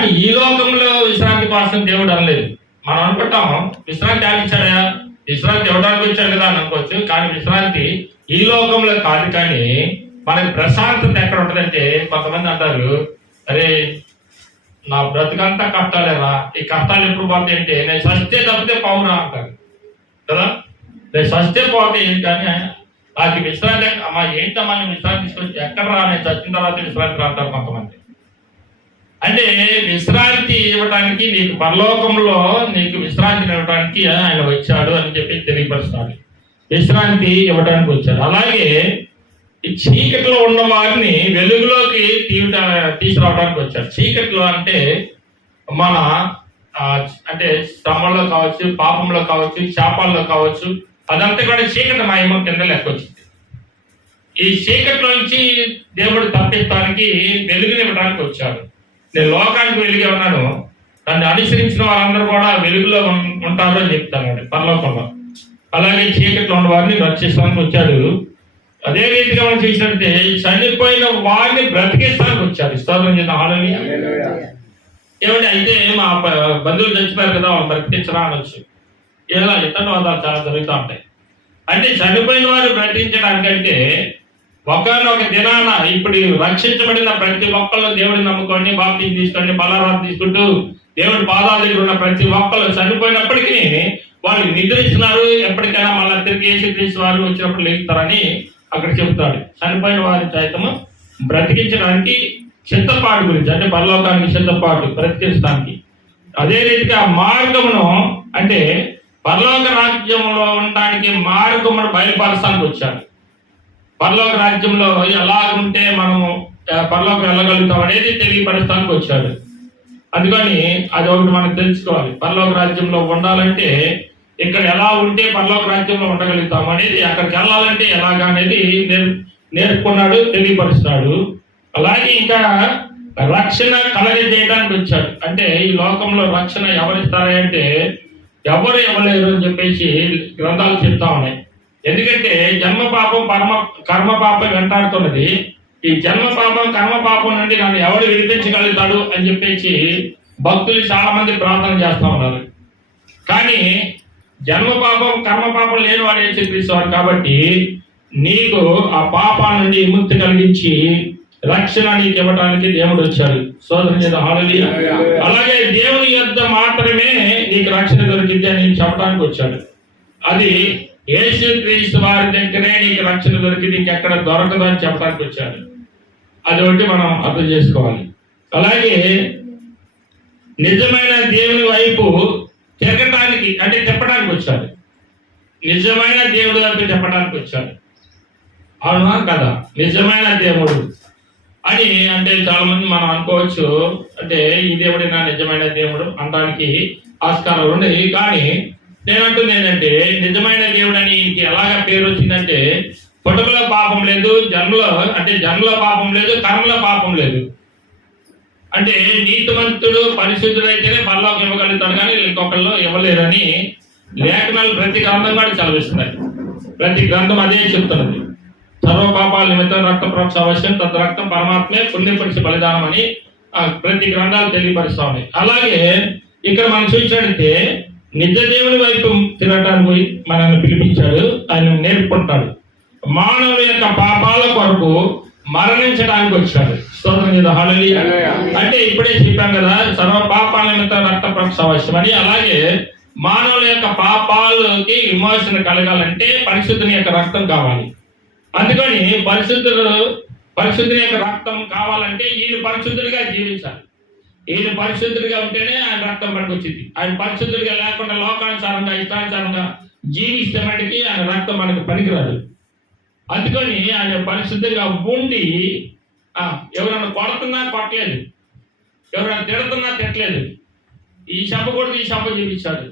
కానీ ఈ లోకంలో విశ్రాంతి కోసం దేవుడు అనలేదు. మనం అనుకుంటాం విశ్రాంతి ఆడించాడా, విశ్రాంతి ఇవ్వడానికి వచ్చాడు కదా అని అనుకోవచ్చు. కానీ విశ్రాంతి ఈ లోకంలో కాదు. కానీ మనకి ప్రశాంతత ఎక్కడ ఉంటుందంటే, కొంతమంది అంటారు, అరే నా బ్రతుకంతా కష్టాలేరా, ఈ కష్టాలు ఎప్పుడు పోతాయి అంటే నేను సస్తే తప్పితే పౌరా అంటారు కదా. నేను సస్తే పోతే ఏంటి కానీ నాకు విశ్రాంతి అమ్మా ఏంటమ్మా నేను విశ్రాంతి తీసుకొచ్చి ఎక్కడ రా, నేను చచ్చిన తర్వాత విశ్రాంతి అంటారు కొంతమంది. అంటే విశ్రాంతి ఇవ్వడానికి, నీకు పరలోకంలో నీకు విశ్రాంతిని ఇవ్వడానికి ఆయన వచ్చాడు అని చెప్పి తెలియపరుస్తాడు. విశ్రాంతి ఇవ్వడానికి వచ్చాడు. అలాగే ఈ చీకటిలో ఉన్న వారిని వెలుగులోకి తీసుకురావడానికి వచ్చాడు. చీకటిలో అంటే మన అంటే శ్రమలో కావచ్చు, పాపంలో కావచ్చు, శాపాల్లో కావచ్చు, అదంతా కూడా చీకటి మహిమ కింద లెక్క వచ్చింది. ఈ చీకటిలో నుంచి దేవుడు తప్పించడానికి వెలుగునివ్వడానికి వచ్చాడు. నేను లోకానికి వెలుగే ఉన్నాను, నన్ను అనుసరించిన వాళ్ళందరూ కూడా వెలుగులో ఉంటారు అని చెప్తాను పరలోకంలో. అలాగే చీకట్లో ఉన్న వారిని రక్షించడానికి వచ్చాడు. అదే రీతిగా మనం చేసినట్టే చనిపోయిన వారిని బ్రతికిస్తానికి వచ్చాడు. స్తోత్రం చేద్దాం. హల్లెలూయా. ఏమంటే అయితే మా బంధువులు చచ్చిపోయారు కదా, వాళ్ళు బ్రతికించరా అనొచ్చు. ఇలా ఇతరవాదాలు చాలా జరుగుతూ ఉంటాయి. అంటే చనిపోయిన వారు బ్రతికించడానికంటే ఒకనొక దినాన ఇప్పుడు రక్షించబడిన ప్రతి ఒక్కళ్ళు దేవుడిని నమ్ముకొని బాప్తిజం తీసుకొని బలారాధన తీసుకుంటూ దేవుడి పాదాల దగ్గర ఉన్న ప్రతి ఒక్కళ్ళు చనిపోయినప్పటికీ వాళ్ళు నిద్రిస్తున్నారు. ఎప్పటికైనా మళ్ళీ తిరిగి యేసుక్రీస్తు వారు వచ్చినప్పుడు లేస్తారని అక్కడ చెబుతాడు. చనిపోయిన వారి సైతము బ్రతికించడానికి సిద్ధపాటు గురించి, అంటే పరలోకానికి సిద్ధపాటు బ్రతికించడానికి. అదే రీతిగా మార్గమును, అంటే పరలోక రాజ్యంలో ఉండడానికి మార్గమును బయలుపరచడానికి వచ్చాడు. పరలోక రాజ్యంలో ఎలాగుంటే మనము పరలోకం వెళ్ళగలుగుతాం అనేది తెలియపరచడానికి వచ్చాడు. అందుకని అది ఒకటి మనకు తెలుసుకోవాలి. పరలోక రాజ్యంలో ఉండాలంటే ఇక్కడ ఎలా ఉంటే పరలోక రాజ్యంలో ఉండగలుగుతాం అనేది, అక్కడికి వెళ్ళాలంటే ఎలాగా అనేది నేర్చుకున్నాడు, తెలియపరుస్తాడు. అలాగే ఇంకా రక్షణ కలగజేయడానికి వచ్చాడు. అంటే ఈ లోకంలో రక్షణ ఎవరిస్తారా అంటే ఎవరు ఇవ్వలేరు అని చెప్పేసి గ్రంథాలు చెప్తా ఉన్నాయి. ఎందుకంటే జన్మ పాపం కర్మ పాపం వెంటాడుతున్నది. ఈ జన్మ పాపం కర్మ పాపం నుండి నన్ను ఎవరు విడిపించగలుగుతాడు అని చెప్పేసి భక్తులు చాలా మంది ప్రార్థన చేస్తా ఉన్నారు. కానీ జన్మ పాపం కర్మ పాపం లేని వాడు యేసుక్రీస్తు కాబట్టి నీకు ఆ పాపం నుండి విముక్తి కలిగించి రక్షణ నీకు ఇవ్వడానికి దేవుడు వచ్చాడు. సోదరుని మీద హల్లెలూయా. అలాగే దేవుని యొద్ద మాత్రమే నీకు రక్షణ దొరికింది అని చెప్పడానికి వచ్చాడు. అది యేసుక్రీస్తు వారి దగ్గరే నీకు రక్షణ దొరికింది, ఇంకెక్కడ దొరకదు అని చెప్పడానికి వచ్చాడు. అది ఒకటి మనం అర్థం చేసుకోవాలి. అలాగే నిజమైన దేవుని వైపు తిరగటానికి, అంటే చెప్పడానికి వచ్చాడు. నిజమైన దేవుడు వైపు చెప్పడానికి వచ్చాడు. అవునా కదా? నిజమైన దేవుడు అని అంటే చాలా మంది మనం అనుకోవచ్చు, అంటే ఈ దేవుడైనా నిజమైన దేవుడు అనడానికి ఆస్కారం ఉంది. కానీ నేనంటుంది ఏంటంటే నిజమైన దేవుడు అని ఎలాగ పేరు వచ్చిందంటే, పుట్టుకలో పాపం లేదు, జన్మలో పాపం లేదు, కర్మలో పాపం లేదు. అంటే నీతిమంతుడు పరిశుద్ధుడు అయితేనే పరలోకం ఇవ్వగలుగుతాడు, కానీ ఇంకొకళ్ళు ఇవ్వలేరని లేఖనాలు ప్రతి గ్రంథం కూడా చదివిస్తున్నాయి. ప్రతి గ్రంథం అదే చెప్తున్నది. సర్వ పాపాల నిమిత్తం రక్త ప్రోక్ష అవశ్యం, తద్ రక్తం పరమాత్మే పుణ్యపరిచి బలిదానం అని ప్రతి గ్రంథాలు తెలియపరుస్తా ఉన్నాయి. అలాగే ఇక్కడ మనం చూసినట్లయితే నిజ దేవుని వైపు తిరగటానికి మనల్ని పిలిపించాడు, ఆయన నేర్పుకుంటాడు. మానవుల యొక్క పాపాల కొరకు మరణించడానికి వచ్చాడు. స్తోత్రం చేద్దాం. హల్లెలూయా. అంటే ఇప్పుడే చెప్పాం కదా, సర్వ పాపాల నిమిత్తం రక్త ప్రోక్ష అవశ్యం అని. అలాగే మానవుల యొక్క పాపాలకి విమోచన కలగాలంటే పరిశుద్ధుని యొక్క రక్తం కావాలి. అందుకని పరిశుద్ధుని యొక్క రక్తం కావాలంటే ఈయన పరిశుద్ధుడిగా జీవించాలి. ఈయన పరిశుద్ధుడిగా ఉంటేనే ఆయన రక్తం పట్టుకొచ్చింది. ఆయన పరిశుద్ధుడిగా లేకుండా లోకానుసారంగా ఇష్టానుసారంగా జీవిస్తే మటుకి ఆయన రక్తం మనకు పనికిరాదు. అందుకని ఆయన పరిశుద్ధంగా ఉండి ఎవరైనా కొడుతున్నా కొట్టలేదు, ఎవరైనా తిడుతున్నా తిట్టలేదు. ఈ శంప కొడుకు ఈ శంప చూపించాడు.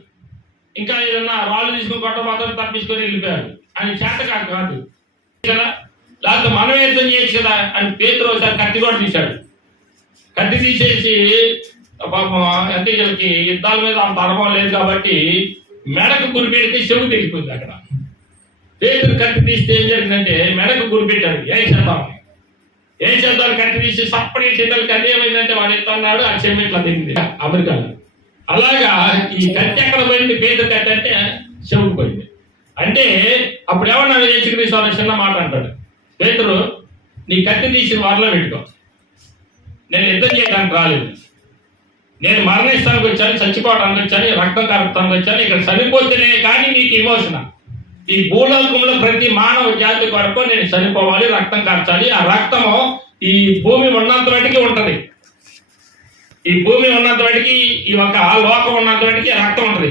ఇంకా ఏదన్నా రాళ్ళు తీసుకుని కొట్టబోతాడు, తప్పించుకొని వెళ్ళిపోయాడు. ఆయన చేత కాదు కదా, లేకపోతే మనం యుద్ధం చేయొచ్చు కదా అని పేతురు ఒకసారి కత్తి కూడా తీశాడు. కత్తి తీసేసి పాపం ఎంతకి యుద్ధాల మీద అంత అనుభవం లేదు కాబట్టి మెడకు గురిపెడితే చెవు తెగిపోయింది. అక్కడ పేతురు కత్తి తీస్తే ఏం జరిగిందంటే మెడకు గురిపెట్టాడు. ఏ శాతం ఏం చేద్దాం కట్టి తీసి సప్పటి చేతులకి అది ఏమైందంటే వాడు ఎంత అన్నాడు ఆ చెవి ఇట్లా తింది అమెరికాలో. అలాగా ఈ కత్తి ఎక్కడ పోయింది? పేదరు కత్తి అంటే చెవుకు పోయింది. అంటే అప్పుడు ఏమన్నా యేసుక్రీస్తు చిన్న మాట అంటాడు, పేతురు నీ కత్తి తీసి వారిలో పెట్టుకో, నేను యుద్ధం చేయడానికి రాలేదు, నేను మరణిస్తానికి వచ్చాను, చచ్చిపోవడానికి వచ్చాను, రక్తం కరగటానికి వచ్చాను, ఇక్కడ చనిపోతేనే కానీ నీకు ఇమోషన్. ఈ భూలోకంలో ప్రతి మానవ జాతి కొరకు నేను చనిపోవాలి, రక్తం కార్చాలి. ఆ రక్తము ఈ భూమి ఉన్నంత వాటికి ఉంటది, ఈ భూమి ఉన్నంత వాటికి, ఈ ఒక లోకం ఉన్నంత వాటికి రక్తం ఉంటది.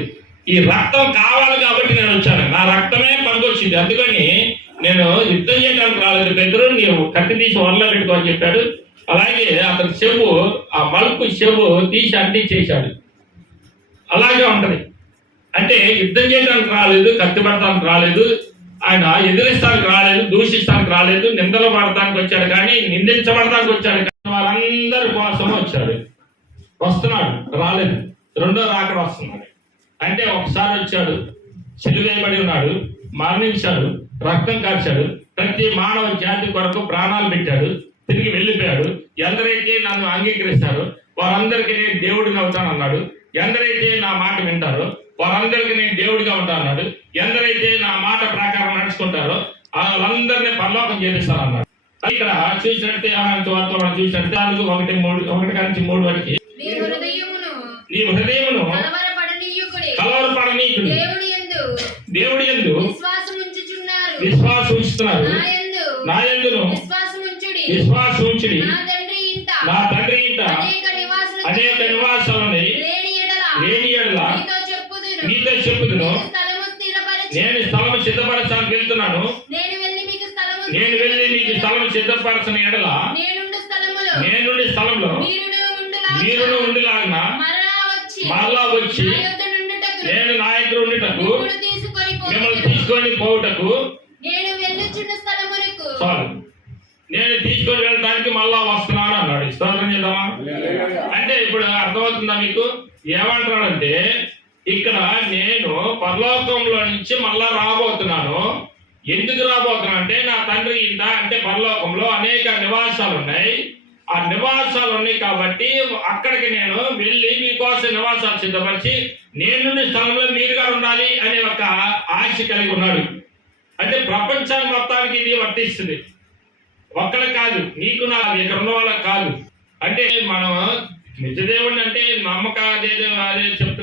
ఈ రక్తం కావాలి కాబట్టి నేను వచ్చాను, నా రక్తమే పనికొచ్చింది. అందుకని నేను యుద్ధం చేయడానికి రాలేదు పేతురు, నీవు కత్తి తీసి వరలో పెట్టుకో అని చెప్పాడు. అలాగే అతని చెవు, ఆ మలుపు చెవు తీసి అంటించేశాడు. అలాగే ఉంటది. అంటే యుద్ధం చేయడానికి రాలేదు, కత్తి పడటానికి రాలేదు, ఆయన ఎదిరిస్తానికి రాలేదు, దూషిస్తానికి రాలేదు, నిందలు పడటానికి వచ్చాడు, కానీ నిందించబడటానికి వచ్చాడు. కానీ వారందరి కోసం వచ్చాడు, వస్తున్నాడు, రాలేదు. రెండో రాకడ వస్తున్నాడు. అంటే ఒకసారి వచ్చాడు, సిలువేయబడి ఉన్నాడు, మరణించాడు, రక్తం కార్చాడు, ప్రతి మానవ జాతి కొరకు ప్రాణాలు పెట్టాడు, తిరిగి వెళ్ళిపోయాడు. ఎందరైతే నన్ను అంగీకరిస్తారో వారందరికీ నేను దేవుడిగా ఉంటాను అన్నాడు. ఎందరైతే నా మాట వింటారో వారందరికీ నేను దేవుడిగా ఉంటాను అన్నాడు. ఎందరైతే నా మాట ప్రకారం నడుచుకుంటారో వాళ్ళందరినీ పరలోకం చేపిస్తాను అన్నాడు. ఇక్కడ చూసినట్టే వార్తలు చూసినట్టే 1:3 వరకు నీ హృదయమును కలవరపడనీయుడి దేవుడి యందు విశ్వాసం ఉంచుతున్నారు, నా యందును విశ్వాసం ఉంచుడి. నా తండ్రి ఇంట అనేక నివాసాలని లేని ఎడల నీతో చెప్పుదును. నేను స్థలము సిద్ధపరచడానికి వెళ్తున్నాను, నేను వెళ్ళి నీకు స్థలము సిద్ధపరచని ఎడల నేనుండి స్థలంలో మీరును ఉండిలాగిన మరలా వచ్చి నేను నా దగ్గర ఉండుటకు మిమ్మల్ని తీసుకొని పోవుటకు చాలు, నేను తీసుకొని వెళ్ళడానికి మళ్ళా వస్తున్నాను అన్నాడు. స్తోత్రం చేద్దామా? అంటే ఇప్పుడు అర్థమవుతుందా మీకు? ఏమంటున్నాడంటే ఇక్కడ నేను పరలోకంలో నుంచి మళ్ళా రాబోతున్నాను. ఎందుకు రాబోతున్నాను అంటే నా తండ్రి ఇంట అంటే పరలోకంలో అనేక నివాసాలు ఉన్నాయి. ఆ నివాసాలు ఉన్నాయి కాబట్టి అక్కడికి నేను వెళ్ళి మీకోసం నివాసాలు సిద్ధపరిచి నేను స్థలంలో మీరుగా ఉండాలి అనే ఒక ఆశ కలిగి ఉన్నాడు. అంటే ప్రపంచాన్ని మొత్తానికి ఇది వర్తిస్తుంది, ఒక్కళ్ళకి కాదు, నీకు నా ఇక్కడ ఉన్న వాళ్ళకి కాదు. అంటే మనం నిజదేవుడిని అంటే నమ్మక అదే చెప్తున్నా